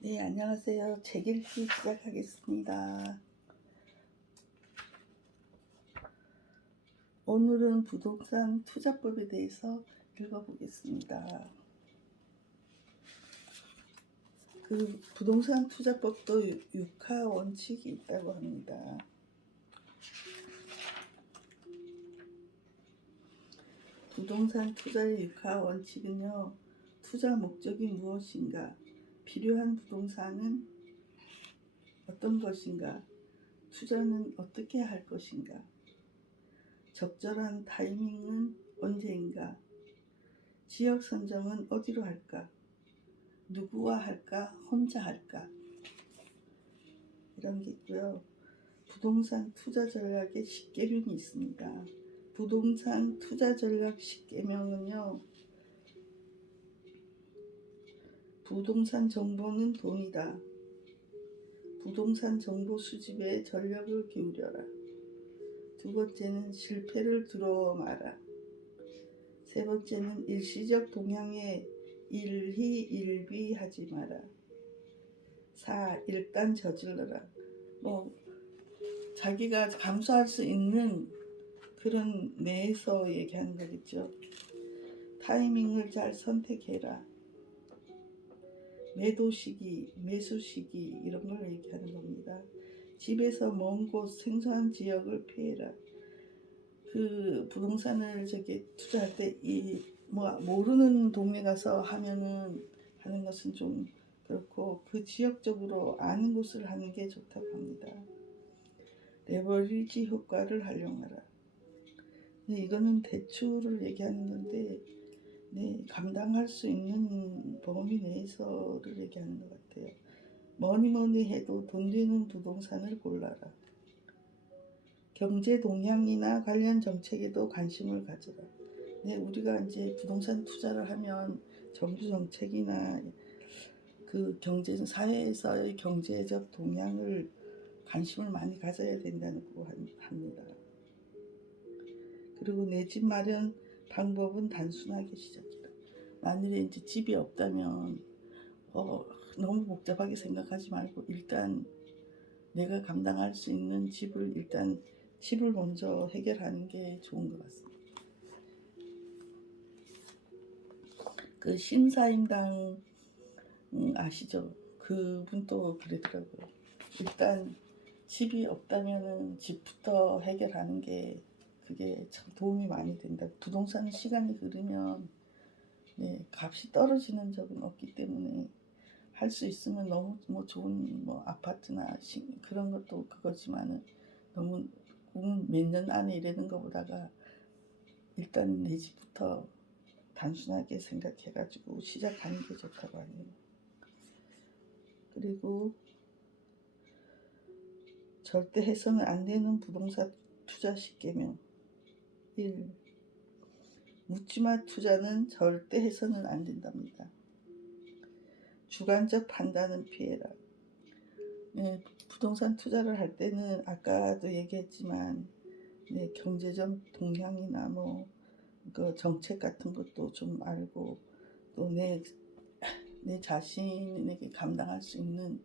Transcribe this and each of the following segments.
네, 안녕하세요. 책 읽기 시작하겠습니다. 오늘은 부동산 투자법에 대해서 읽어보겠습니다. 그 부동산 투자법도 6하 원칙이 있다고 합니다. 부동산 투자의 6하 원칙은요, 투자 목적이 무엇인가, 필요한 부동산은 어떤 것인가, 투자는 어떻게 할 것인가, 적절한 타이밍은 언제인가, 지역 선정은 어디로 할까, 누구와 할까, 혼자 할까, 이런 게 있고요. 부동산 투자 전략의 10계명이 있습니다. 부동산 투자 전략 10계명은요, 부동산 정보는 돈이다. 부동산 정보 수집에 전력을 기울여라. 두 번째는 실패를 두려워 마라. 세 번째는 일시적 동향에 일희일비하지 마라. 4. 일단 저질러라. 자기가 감수할 수 있는 그런 내에서 얘기하는 거겠죠. 타이밍을 잘 선택해라. 매도 시기, 매수 시기 이런 걸 얘기하는 겁니다. 집에서 먼 곳 생소한 지역을 피해라. 그 부동산을 투자할 때 모르는 동네 가서 하는 것은 좀 그렇고, 그 지역적으로 아는 곳을 하는 게 좋다고 합니다. 레버리지 효과를 활용하라. 네, 이거는 대출을 얘기하는 건데, 네, 감당할 수 있는 범위 내에서를 얘기하는 것 같아요. 뭐니 해도 돈 되는 부동산을 골라라. 경제 동향이나 관련 정책에도 관심을 가져라. 네, 우리가 이제 부동산 투자를 하면 정부 정책이나 그 사회에서의 경제적 동향을 관심을 많이 가져야 된다고 합니다. 그리고 내 집 마련 방법은 단순하게 시작해라. 만일에 이제 집이 없다면 너무 복잡하게 생각하지 말고 일단 내가 감당할 수 있는 집을 먼저 해결하는 게 좋은 것 같습니다. 그 신사임당 아시죠? 그분도 그러더라고요. 일단 집이 없다면은 집부터 해결하는 게 그게 참 도움이 많이 된다. 부동산 시간이 흐르면 네, 값이 떨어지는 적은 없기 때문에 할 수 있으면 너무 좋은 아파트나 그런 것도 그거지만은 너무 몇 년 안에 이러는 것보다가 일단 내 집부터 단순하게 생각해가지고 시작하는 게 좋다고 하네요. 그리고 절대 해서는 안 되는 부동산 투자 10계명. 1. 묻지마 투자는 절대 해서는 안 된답니다. 주관적 판단은 피해라. 네, 부동산 투자를 할 때는 아까도 얘기했지만 네, 경제적 동향이나 그 정책 같은 것도 좀 알고 또 내 자신에게 감당할 수 있는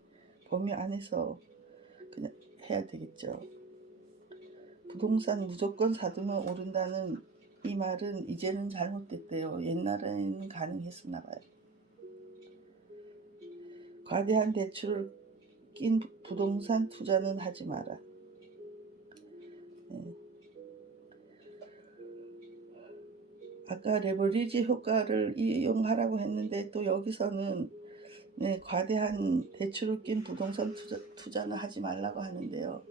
범위 안에서 그냥 해야 되겠죠. 부동산 무조건 사두면 오른다는 이 말은 이제는 잘못됐대요. 옛날에는 가능했었나 봐요. 과대한 대출을 낀 부동산 투자는 하지 마라. 네. 아까 레버리지 효과를 이용하라고 했는데 또 여기서는 네, 과대한 대출을 낀 부동산 투자는 하지 말라고 하는데요.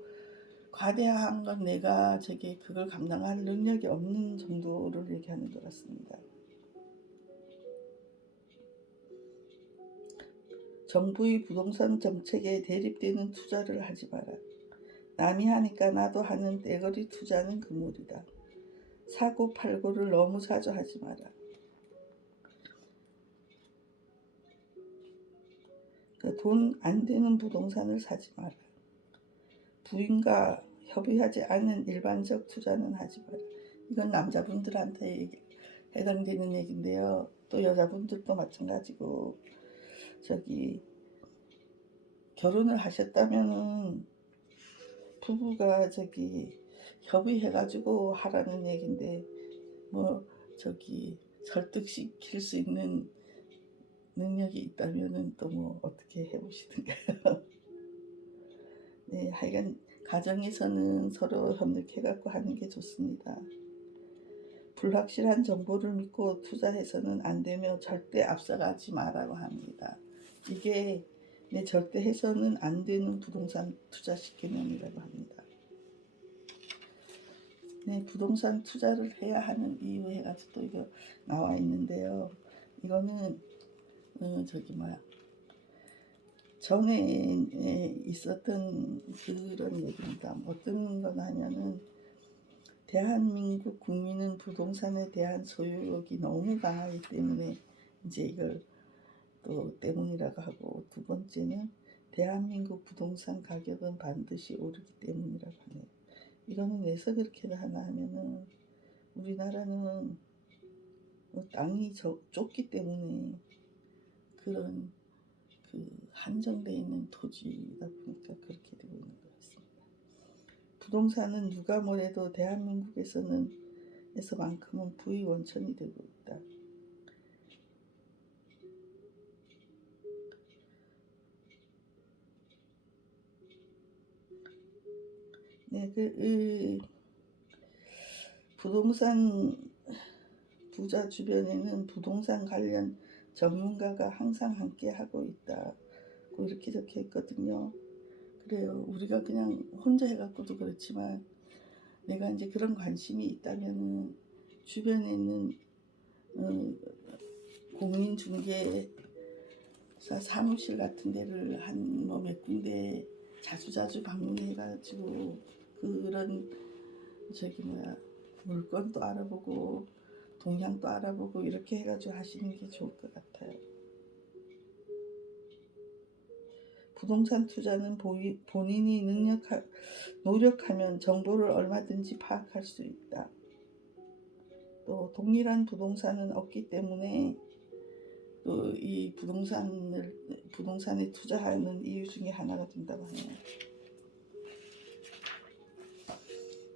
과대한 건 내가 그걸 감당할 능력이 없는 정도를 얘기하는 것 같습니다. 정부의 부동산 정책에 대립되는 투자를 하지 마라. 남이 하니까 나도 하는 떼거리 투자는 금물이다. 사고 팔고를 너무 자주 하지 마라. 돈 안 되는 부동산을 사지 마라. 부인과 협의하지 않은 일반적 투자는 하지 마라. 이건 남자분들한테 해당되는 얘기인데요. 또 여자분들도 마찬가지고 결혼을 하셨다면은 부부가 협의해가지고 하라는 얘긴데 뭐 설득시킬 수 있는 능력이 있다면은 또 뭐 어떻게 해보시든가요. 네, 하여간 가정에서는 서로 협력해갖고 하는 게 좋습니다. 불확실한 정보를 믿고 투자해서는 안 되며 절대 앞서가지 마라고 합니다. 이게 절대 해서는 안 되는 부동산 투자 10개념이라고 합니다. 네, 부동산 투자를 해야 하는 이유 해가지고 또 이거 나와 있는데요. 이거는 전에 있었던 그런 얘기입니다. 어떤 건 하면은 대한민국 국민은 부동산에 대한 소유욕이 너무 강하기 때문에 이제 이걸 또 때문이라고 하고, 두 번째는 대한민국 부동산 가격은 반드시 오르기 때문이라고 하네요. 이거는 왜서 그렇게 하나 하면은 우리나라는 땅이 좁기 때문에 그런 한정되어 있는 토지다 보니까 그렇게 되고 있는 것 같습니다. 부동산은 누가 뭐래도 대한민국에서만큼은 부의 원천이 되고 있다. 네, 부동산 부자 주변에는 부동산 관련 전문가가 항상 함께 하고 있다. 이렇게 적혀 있거든요. 그래요. 우리가 그냥 혼자 해갖고도 그렇지만 내가 이제 그런 관심이 있다면은 주변에 있는 공인중개사 사무실 같은 데를 한 몇 군데 자주 방문해가지고 그런 물건도 알아보고 동향도 알아보고 이렇게 해가지고 하시는 게 좋을 것 같아요. 부동산 투자는 본인이 노력하면 정보를 얼마든지 파악할 수 있다. 또 동일한 부동산은 없기 때문에 또 이 부동산에 투자하는 이유 중에 하나가 된다고 하네요.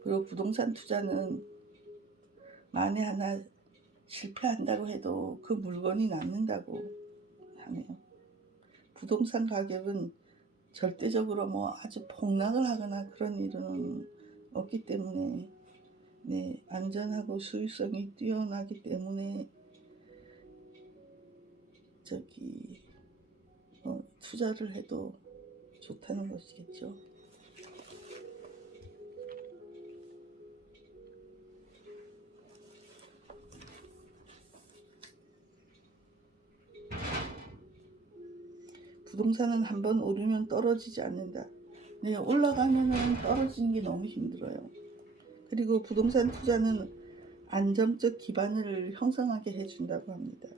그리고 부동산 투자는 만에 하나 실패한다고 해도 그 물건이 남는다고 하네요. 부동산 가격은 절대적으로 아주 폭락을 하거나 그런 일은 없기 때문에 안전하고 수익성이 뛰어나기 때문에 투자를 해도 좋다는 것이겠죠. 부동산은 한번 오르면 떨어지지 않는다. 올라가면은 떨어지는 게 너무 힘들어요. 그리고 부동산 투자는 안정적 기반을 형성하게 해준다고 합니다.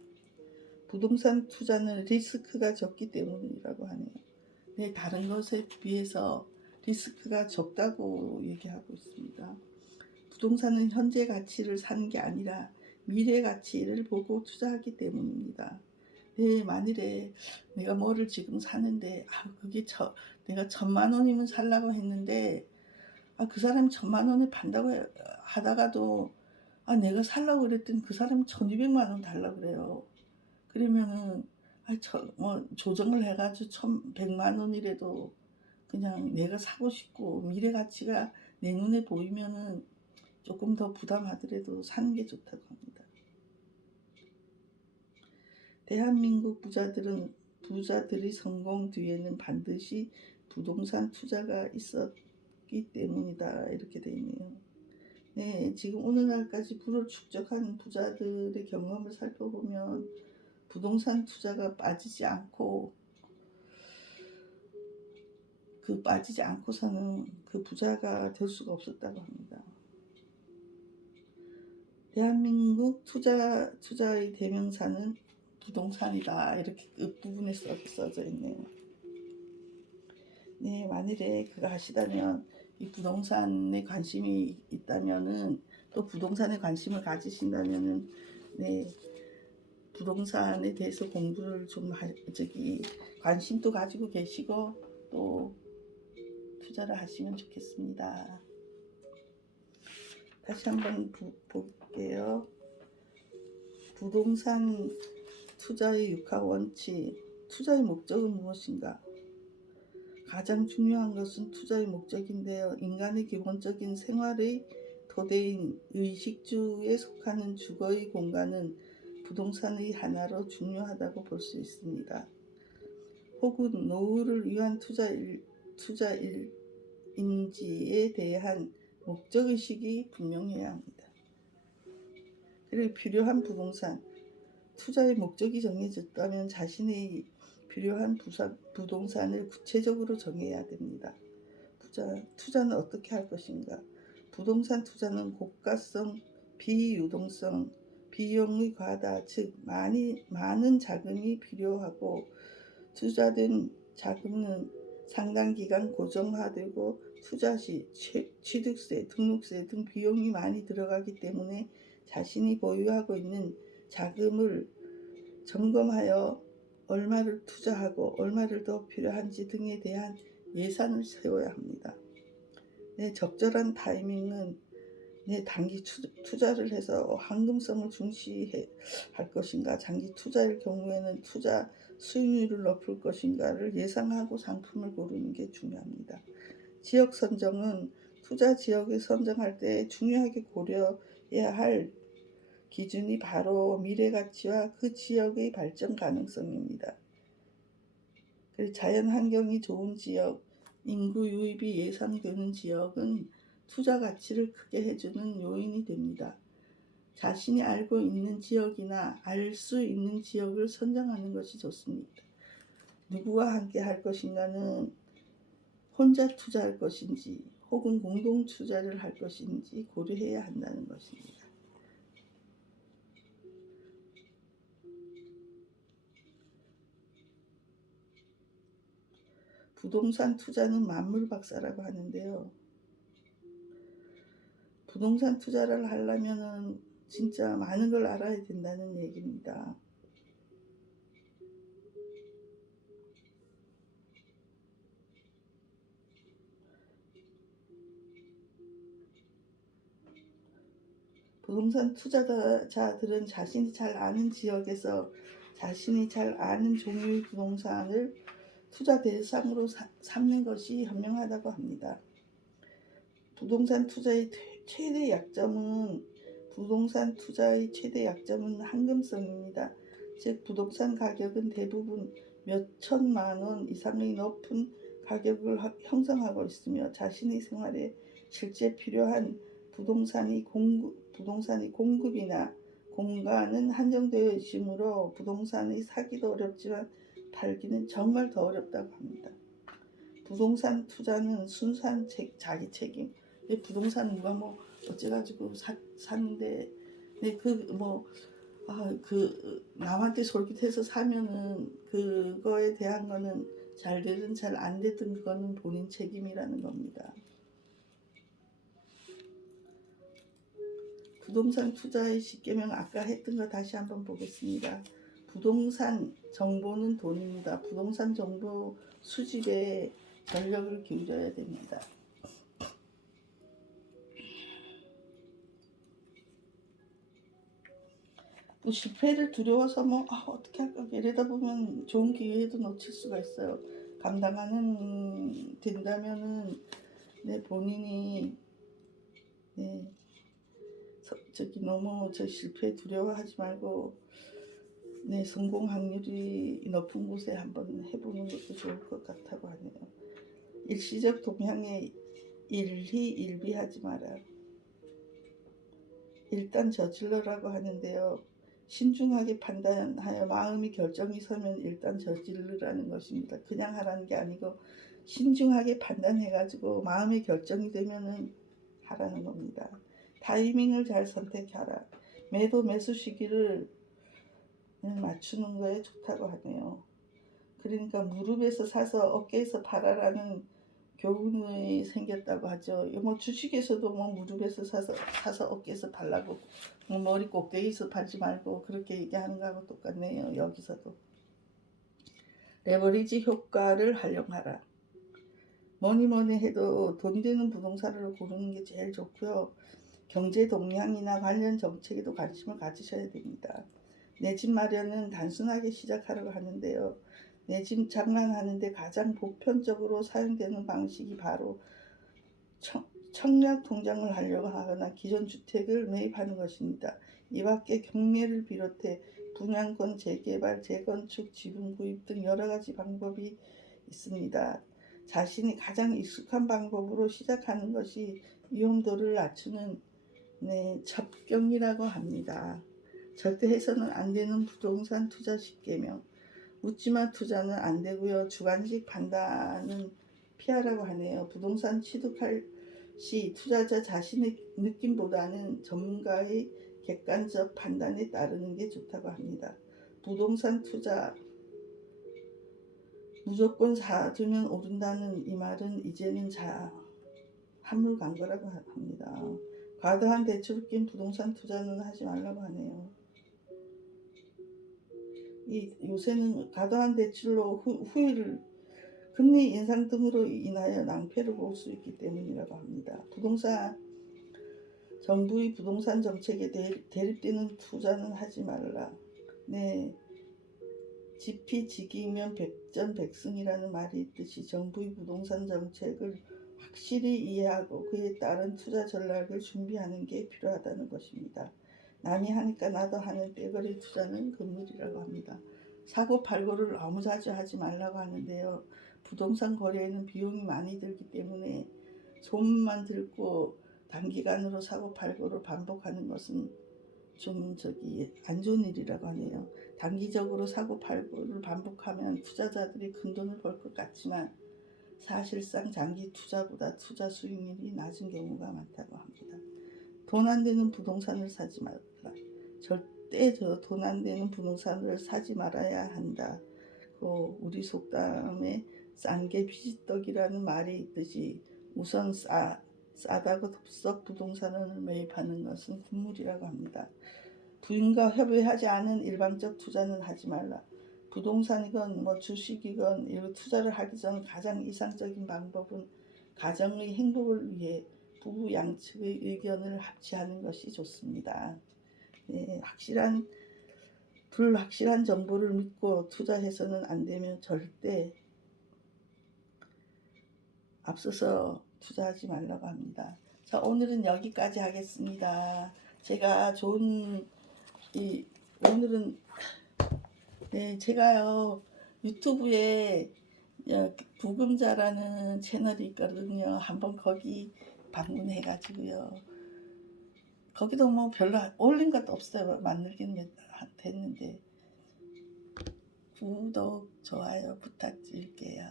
부동산 투자는 리스크가 적기 때문이라고 하네요. 다른 것에 비해서 리스크가 적다고 얘기하고 있습니다. 부동산은 현재 가치를 사는 게 아니라 미래 가치를 보고 투자하기 때문입니다. 만일에 내가 뭐를 지금 사는데 그게 내가 1,000만 원이면 살라고 했는데 그 사람이 1,000만 원에 판다고 하다가도 내가 살라고 그랬더니 그 사람이 1,200만 원 달라고 그래요. 그러면은 조정을 해가지고 1,100만 원이라도 그냥 내가 사고 싶고 미래 가치가 내 눈에 보이면은 조금 더 부담하더라도 사는 게 좋다고 합니다. 대한민국 부자들의 성공 뒤에는 반드시 부동산 투자가 있었기 때문이다. 이렇게 되어 있네요. 지금 오늘날까지 부를 축적한 부자들의 경험을 살펴보면 부동산 투자가 빠지지 않고서는 그 부자가 될 수가 없었다고 합니다. 대한민국 투자의 대명사는 부동산이다. 이렇게 끝부분에 써져 있네요. 만일에 그거 하시다면 이 부동산에 관심이 있다면은 또 부동산에 관심을 가지신다면은 부동산에 대해서 공부를 좀 관심도 가지고 계시고 또 투자를 하시면 좋겠습니다. 다시 한번 볼게요. 부동산 투자의 6화 원칙. 투자의 목적은 무엇인가? 가장 중요한 것은 투자의 목적인데요. 인간의 기본적인 생활의 토대인 의식주에 속하는 주거의 공간은 부동산의 하나로 중요하다고 볼 수 있습니다. 혹은 노후를 위한 투자인지에 대한 목적의식이 분명해야 합니다. 그리고 필요한 부동산, 투자의 목적이 정해졌다면 자신의 필요한 부동산을 구체적으로 정해야 됩니다. 투자는 어떻게 할 것인가? 부동산 투자는 고가성, 비유동성, 비용의 과다, 즉 많은 자금이 필요하고 투자된 자금은 상당 기간 고정화되고 투자 시 취득세, 등록세 등 비용이 많이 들어가기 때문에 자신이 보유하고 있는 자금을 점검하여 얼마를 투자하고 얼마를 더 필요한지 등에 대한 예산을 세워야 합니다. 적절한 타이밍은 단기 투자를 해서 황금성을 중시할 것인가, 장기 투자일 경우에는 투자 수익률을 높일 것인가를 예상하고 상품을 고르는 게 중요합니다. 지역 선정은 투자 지역을 선정할 때 중요하게 고려해야 할 기준이 바로 미래 가치와 그 지역의 발전 가능성입니다. 그리고 자연 환경이 좋은 지역, 인구 유입이 예상되는 지역은 투자 가치를 크게 해주는 요인이 됩니다. 자신이 알고 있는 지역이나 알 수 있는 지역을 선정하는 것이 좋습니다. 누구와 함께 할 것인가는 혼자 투자할 것인지 혹은 공동 투자를 할 것인지 고려해야 한다는 것입니다. 부동산 투자는 만물박사라고 하는데요. 부동산 투자를 하려면은 진짜 많은 걸 알아야 된다는 얘기입니다. 부동산 투자자들은 자신이 잘 아는 지역에서 자신이 잘 아는 종류의 부동산을 투자 대상으로 삼는 것이 현명하다고 합니다. 부동산 투자의 최대 약점은 황금성입니다. 즉 부동산 가격은 대부분 몇 천만 원 이상의 높은 가격을 형성하고 있으며 자신의 생활에 실제 필요한 부동산의 공급이나 공간은 한정되어 있으므로 부동산을 사기도 어렵지만 팔기는 정말 더 어렵다고 합니다. 부동산 투자는 순수한 자기 책임. 부동산 누가 뭐 어째가지고 샀는데 남한테 솔깃해서 사면은 그거에 대한 거는 잘 되든 잘 안 되든 그거는 본인 책임이라는 겁니다. 부동산 투자의 10계명 아까 했던 거 다시 한번 보겠습니다. 부동산 정보는 돈입니다. 부동산 정보 수집에 전력을 기울여야 됩니다. 또 실패를 두려워서 어떻게 할까 이러다 보면 좋은 기회도 놓칠 수가 있어요. 감당하는 된다면은 본인이 너무 실패 두려워하지 말고 성공 확률이 높은 곳에 한번 해보는 것도 좋을 것 같다고 하네요. 일시적 동향에 일희일비하지 마라. 일단 저질러라고 하는데요. 신중하게 판단하여 마음이 결정이 서면 일단 저질르라는 것입니다. 그냥 하라는 게 아니고 신중하게 판단해가지고 마음의 결정이 되면은 하라는 겁니다. 타이밍을 잘 선택하라. 매수 시기를 맞추는 거에 좋다고 하네요. 그러니까 무릎에서 사서 어깨에서 팔아라는 교훈이 생겼다고 하죠. 주식에서도 무릎에서 사서 어깨에서 팔라고 머리 꼭대기에서 팔지 말고 그렇게 얘기하는 거하고 똑같네요. 여기서도 레버리지 효과를 활용하라. 뭐니 해도 돈 되는 부동산을 고르는 게 제일 좋고요. 경제 동향이나 관련 정책에도 관심을 가지셔야 됩니다. 내 집 마련은 단순하게 시작하려고 하는데요. 내 집 장만하는데 가장 보편적으로 사용되는 방식이 바로 청약 통장을 하려고 하거나 기존 주택을 매입하는 것입니다. 이 밖에 경매를 비롯해 분양권, 재개발, 재건축, 지분 구입 등 여러 가지 방법이 있습니다. 자신이 가장 익숙한 방법으로 시작하는 것이 위험도를 낮추는 접경이라고 합니다. 절대 해서는 안 되는 부동산 투자 10개명. 묻지마 투자는 안 되고요. 주관식 판단은 피하라고 하네요. 부동산 취득할 시 투자자 자신의 느낌보다는 전문가의 객관적 판단에 따르는 게 좋다고 합니다. 부동산 투자 무조건 사두면 오른다는 이 말은 이제는 한물간 거라고 합니다. 과도한 대출을 낀 부동산 투자는 하지 말라고 하네요. 요새는 과도한 대출로 후유를 금리 인상 등으로 인하여 낭패를 볼 수 있기 때문이라고 합니다. 정부의 부동산 정책에 대립되는 투자는 하지 말라. 지피지기면 백전백승이라는 말이 있듯이 정부의 부동산 정책을 확실히 이해하고 그에 따른 투자 전략을 준비하는 게 필요하다는 것입니다. 남이 하니까 나도 하는 떼거리 투자는 금물이라고 합니다. 사고팔고를 너무 자주 하지 말라고 하는데요. 부동산 거래에는 비용이 많이 들기 때문에 소문만 듣고 단기간으로 사고팔고를 반복하는 것은 좀 안 좋은 일이라고 하네요. 단기적으로 사고팔고를 반복하면 투자자들이 큰돈을 벌 것 같지만 사실상 장기 투자보다 투자 수익률이 낮은 경우가 많다고 합니다. 돈 안 되는 부동산을 사지 말라. 절대 돈 안 되는 부동산을 사지 말아야 한다. 우리 속담에 싼 게 비지떡이라는 말이 있듯이 우선 싸다고 덥석 부동산을 매입하는 것은 군물이라고 합니다. 부인과 협의하지 않은 일방적 투자는 하지 말라. 부동산이건 주식이건 이런 투자를 하기 전 가장 이상적인 방법은 가정의 행복을 위해 부부 양측의 의견을 합치하는 것이 좋습니다. 불확실한 정보를 믿고 투자해서는 안 되면 절대 앞서서 투자하지 말라고 합니다. 자, 오늘은 여기까지 하겠습니다. 제가 오늘은 제가요 유튜브에 부금자라는 채널이 있거든요. 한번 거기 방문해가지고요. 거기도 별로 올린 것도 없어요. 만들기는 됐는데 구독, 좋아요 부탁드릴게요.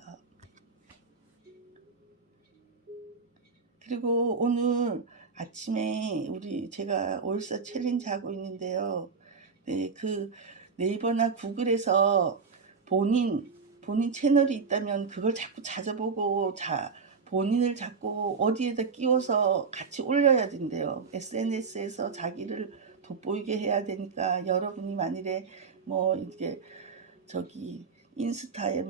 그리고 오늘 아침에 제가 올사 챌린지 하고 있는데요. 그 네이버나 구글에서 본인 채널이 있다면 그걸 자꾸 찾아보고 본인을 자꾸 어디에다 끼워서 같이 올려야 된대요. SNS에서 자기를 돋보이게 해야 되니까 여러분이 만일에 이렇게 인스타에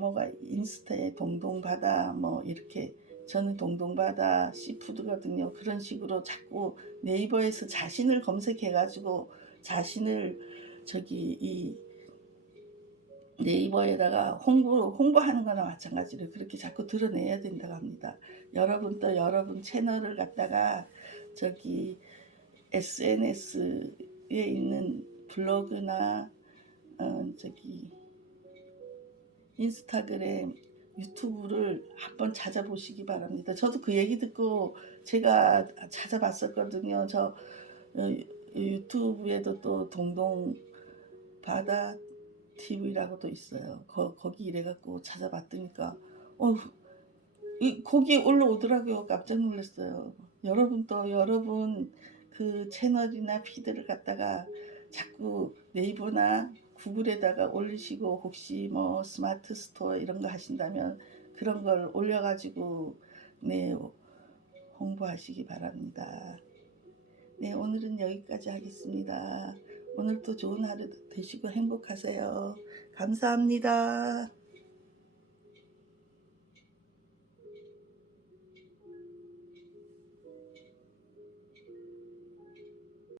동동바다 이렇게 저는 동동바다 시푸드거든요. 그런 식으로 자꾸 네이버에서 자신을 검색해가지고 자신을 이 네이버에다가 홍보하는 거나 마찬가지로 그렇게 자꾸 드러내야 된다고 합니다. 여러분도 여러분 채널을 갖다가 SNS에 있는 블로그나 인스타그램, 유튜브를 한번 찾아보시기 바랍니다. 저도 그 얘기 듣고 제가 찾아봤었거든요. 유튜브에도 또 동동바다 TV라고도 있어요. 거기 이래갖고 찾아봤더니까 거기에 올라오더라고요. 깜짝 놀랐어요. 여러분도 여러분 그 채널이나 피드를 갖다가 자꾸 네이버나 구글에다가 올리시고 혹시 스마트 스토어 이런 거 하신다면 그런 걸 올려가지고 홍보하시기 바랍니다. 오늘은 여기까지 하겠습니다. 오늘도 좋은 하루 되시고 행복하세요. 감사합니다.